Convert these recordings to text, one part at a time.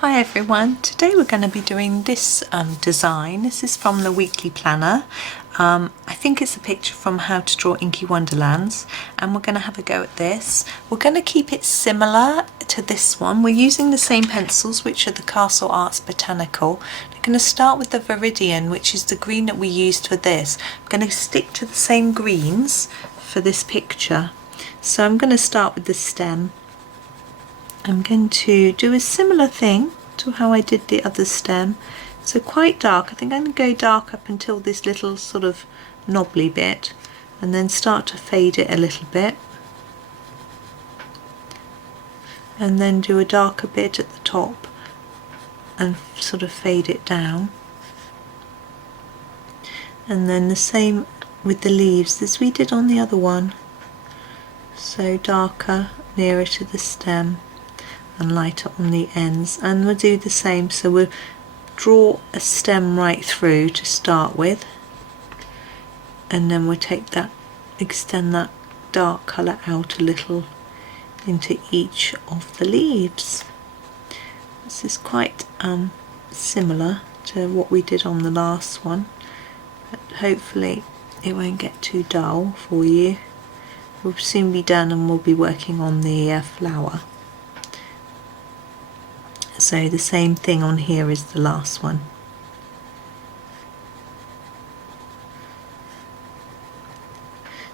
Hi everyone, today we're going to be doing this design. This is from the weekly planner. I think it's a picture from How to Draw Inky Wonderlands, and we're going to have a go at this. We're going to keep it similar to this one. We're using the same pencils, which are the Castle Arts Botanical. We're going to start with the Viridian, which is the green that we used for this. I'm going to stick to the same greens for this picture. So I'm going to start with the stem. I'm going to do a similar thing to how I did the other stem, so quite dark. I think I'm going to go dark up until this little sort of knobbly bit and then start to fade it a little bit, and then do a darker bit at the top and sort of fade it down, and then the same with the leaves as we did on the other one, so darker nearer to the stem and lighter on the ends, and we'll do the same. So we'll draw a stem right through to start with, and then we'll take that, extend that dark colour out a little into each of the leaves. This is quite similar to what we did on the last one, but hopefully it won't get too dull for you. We'll soon be done and we'll be working on the flower. So the same thing on here as the last one.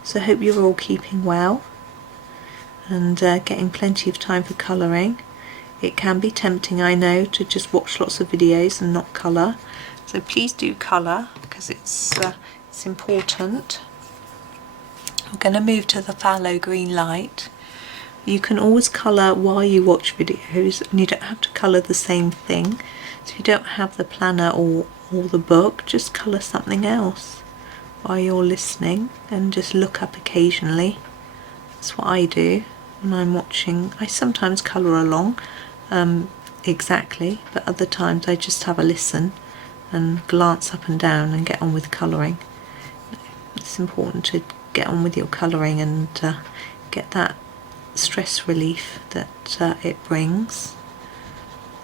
So I hope you're all keeping well and getting plenty of time for colouring. It can be tempting, I know, to just watch lots of videos and not colour. So please do colour, because it's important. I'm going to move to the Pthalo green light. You can always colour while you watch videos, and you don't have to colour the same thing. So if you don't have the planner or the book, just colour something else while you're listening and just look up occasionally. That's what I do when I'm watching. I sometimes colour along exactly, but other times I just have a listen and glance up and down and get on with colouring. It's important to get on with your colouring and get that stress relief that it brings.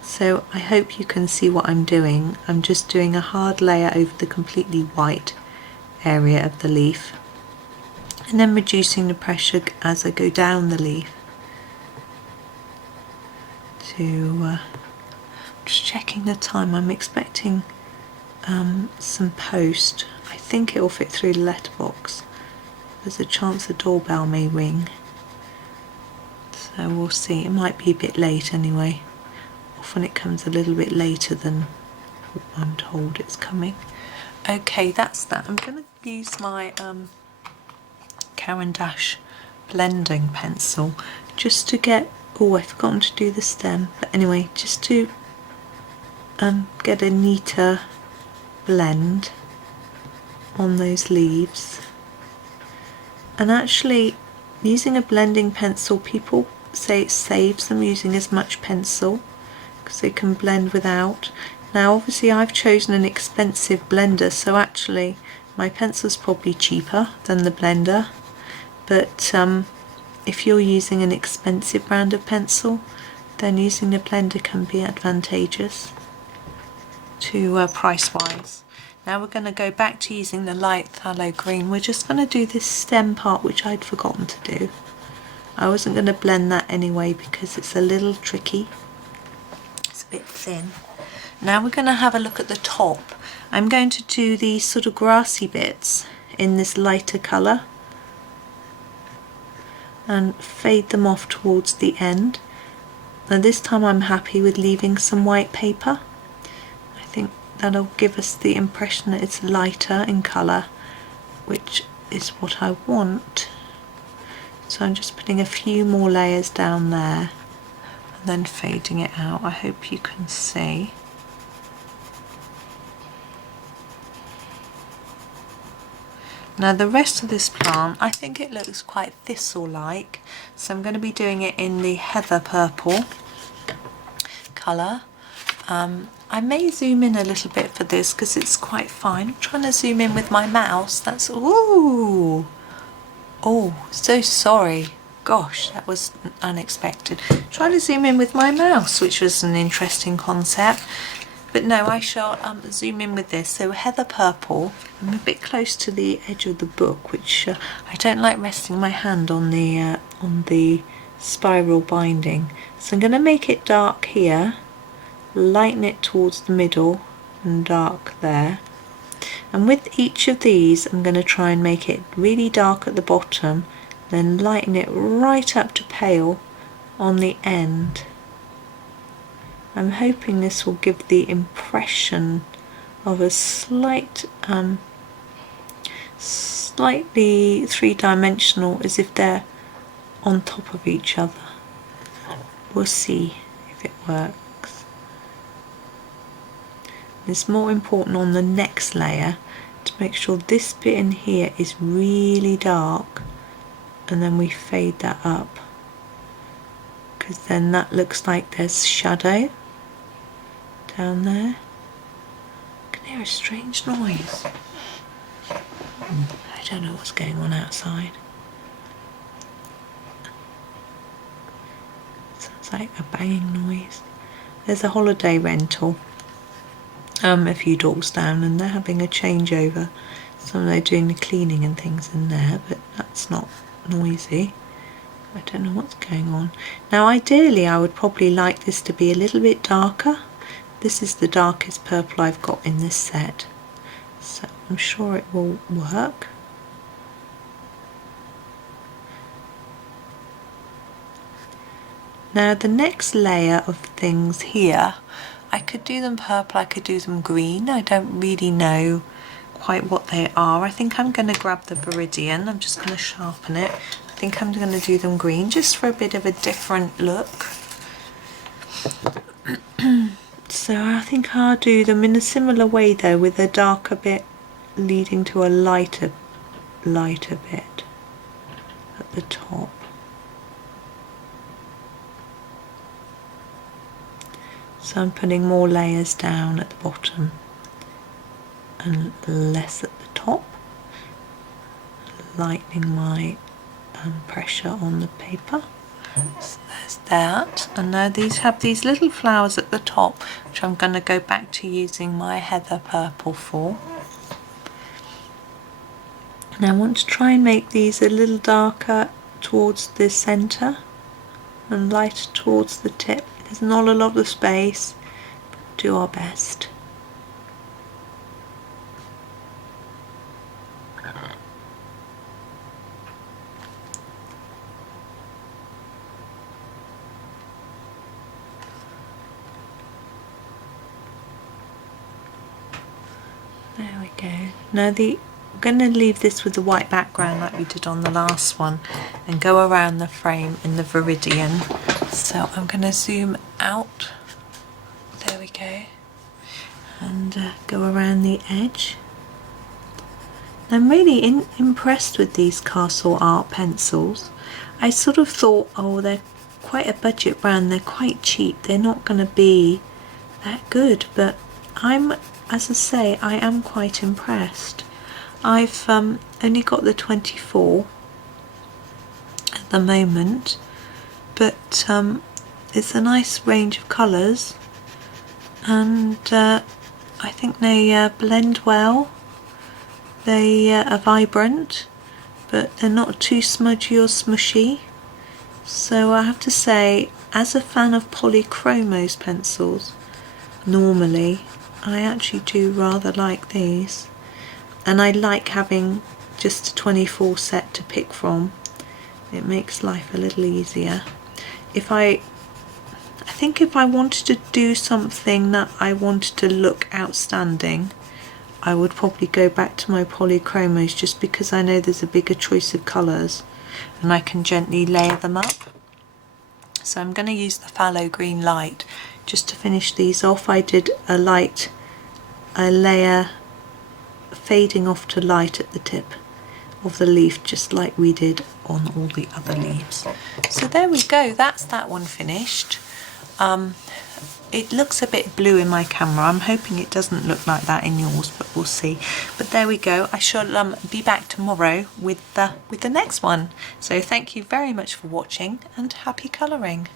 So I hope you can see what I'm doing. I'm just doing a hard layer over the completely white area of the leaf, and then reducing the pressure as I go down the leaf. Just checking the time. I'm expecting some post. I think it will fit through the letterbox. There's a chance the doorbell may ring. So we'll see. It might be a bit late anyway. Often it comes a little bit later than I'm told it's coming. Okay, that's that. I'm going to use my Caran d'Ache blending pencil just to get... Oh, I've forgotten to do the stem. But anyway, just to get a neater blend on those leaves. And actually, using a blending pencil, people say it saves them using as much pencil because they can blend without. Now obviously I've chosen an expensive blender, so actually my pencil's probably cheaper than the blender, but if you're using an expensive brand of pencil, then using the blender can be advantageous to price wise. Now we're going to go back to using the light phthalo green. We're just going to do this stem part, which I'd forgotten to do. I wasn't going to blend that anyway because it's a little tricky. It's a bit thin. Now we're going to have a look at the top. I'm going to do these sort of grassy bits in this lighter colour and fade them off towards the end. Now this time I'm happy with leaving some white paper. I think that'll give us the impression that it's lighter in colour, which is what I want. So I'm just putting a few more layers down there and then fading it out. I hope you can see. Now the rest of this plant, I think it looks quite thistle-like, so I'm going to be doing it in the heather purple colour. I may zoom in a little bit for this because it's quite fine. I'm trying to zoom in with my mouse. That's... Ooh! Oh, so sorry. gosh, that was unexpected. Try to zoom in with my mouse, which was an interesting concept. But no, I shall zoom in with this. So heather purple, I'm a bit close to the edge of the book, which I don't like resting my hand on the spiral binding. So I'm going to make it dark here, lighten it towards the middle and dark there. And with each of these I'm going to try and make it really dark at the bottom, then lighten it right up to pale on the end. I'm hoping this will give the impression of a slightly three-dimensional, as if they're on top of each other. We'll see if it works. It's more important on the next layer to make sure this bit in here is really dark, and then we fade that up, because then that looks like there's shadow down there. I can hear a strange noise. I don't know what's going on outside. Sounds like a banging noise. There's a holiday rental a few doors down, and they're having a changeover, so they're doing the cleaning and things in there, but that's not noisy. I don't know what's going on. Now ideally I would probably like this to be a little bit darker. This is the darkest purple I've got in this set, so I'm sure it will work. Now the next layer of things here, I could do them purple, I could do them green. I don't really know quite what they are. I think I'm going to grab the Viridian. I'm just going to sharpen it. I think I'm going to do them green just for a bit of a different look. So I think I'll do them in a similar way though, with a darker bit leading to a lighter bit at the top. So I'm putting more layers down at the bottom and less at the top, lightening my pressure on the paper. So there's that, and now these have these little flowers at the top, which I'm going to go back to using my heather purple for. Now I want to try and make these a little darker towards the centre and lighter towards the tip. There's not a lot of space, but do our best. There we go. Now we're going to leave this with the white background like we did on the last one and go around the frame in the Viridian. So I'm going to zoom out, there we go, and go around the edge. I'm really impressed with these Castle Art pencils. I sort of thought, oh, they're quite a budget brand, they're quite cheap, they're not going to be that good, but as I say, I am quite impressed. I've only got the 24 at the moment, but it's a nice range of colours, and I think they blend well. They are vibrant, but they're not too smudgy or smushy. So I have to say, as a fan of polychromos pencils, normally I actually do rather like these, and I like having just a 24 set to pick from. It makes life a little easier. I think if I wanted to do something that I wanted to look outstanding, I would probably go back to my polychromos, just because I know there's a bigger choice of colours and I can gently layer them up. So I'm going to use the Pthalo green light just to finish these off. I did a layer fading off to light at the tip of the leaf, just like we did on all the other leaves. So there we go, that's that one finished. it looks a bit blue in my camera. I'm hoping it doesn't look like that in yours, but we'll see. But there we go. I shall be back tomorrow with the next one. So thank you very much for watching and happy colouring.